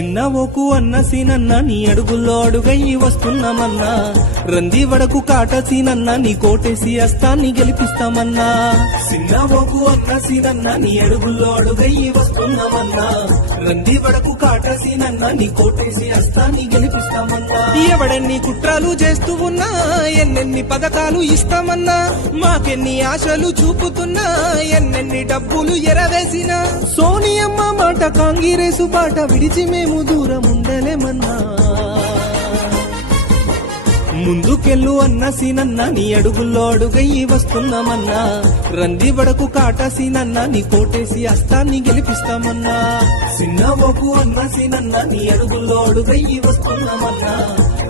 సిన్నవోకు అన్న సీనన్న నీ అడుగుల్లో అడుగయ్యి వస్తున్నామన్నా రంది వడకు కాట సీనన్న నీ కోటేసి అస్తాన్ని గెలిపిస్తామన్నా సిన్నవోకు అన్న సీనన్న నీ అడుగుల్లో అడుగయ్యి వస్తున్నామన్నా రంది వడకు కాట సీనన్న నీ కోటేసి అస్తాన్ని గెలిపిస్తామన్నా ఎవడెన్ని కుట్రాలు చేస్తూ ఉన్నా ఎన్నెన్ని పథకాలు ఇస్తామన్నా మాకెన్ని ఆశలు చూపుతున్నా ఎన్నెన్ని డబ్బులు ఎరవేసినా సోనియమ్మ మాట కాంగ్రెసు బాట విడిచి మేము దూరం ఉండలేమన్నా ముందుకెళ్ళు అన్న సీనన్న నీ అడుగుల్లో అడుగయ్యి వస్తున్నామన్నా రంది వడకు కాట సీనన్న నీ కోటేసి అస్తాన్ని గెలిపిస్తామన్నా సిన్నవోకు అన్న సీనన్న నీ అడుగుల్లో అడుగయ్యి వస్తున్నామన్నా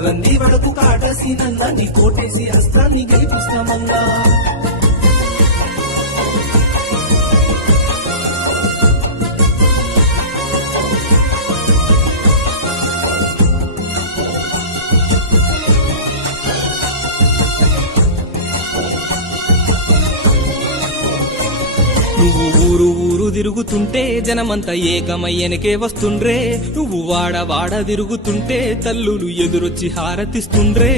రంది వడకు కాట సీనన్న నీ కోటేసి అస్తాన్ని గెలిపిస్తామన్నా నువ్వు ఊరు ఊరు తిరుగుతుంటే జనమంతా ఏకమయ్యనకే వస్తుండ్రే నువ్వు వాడ వాడ తిరుగుతుంటే తల్లులు ఎదురొచ్చి హారతిస్తుండ్రే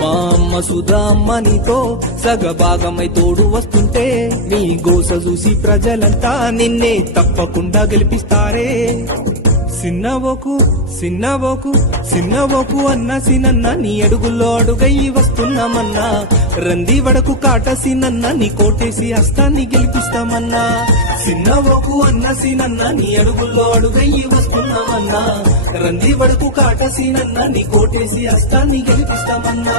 మా అమ్మ సుధా అమ్మ నీతో సగభాగమై తోడు వస్తుంటే నీ గోస చూసి ప్రజలంతా నిన్నే తప్పకుండా గెలిపిస్తారే సిన్నవోకు సిన్నవోకు సిన్నవోకు అన్న సీనన్న నీ అడుగుల్లో అడుగయ్యి వస్తున్నామన్నా రంది వడకు కాట సీనన్న నీ కోటేసి అస్తాన్ని గెలిపిస్తామన్నా సిన్నవోకు అన్న సీనన్న నీ అడుగుల్లో అడుగయ్యి వస్తున్నామన్నా రంది వడకు కాట సీనన్న నీ కోటేసి అస్తాన్ని గెలిపిస్తామన్నా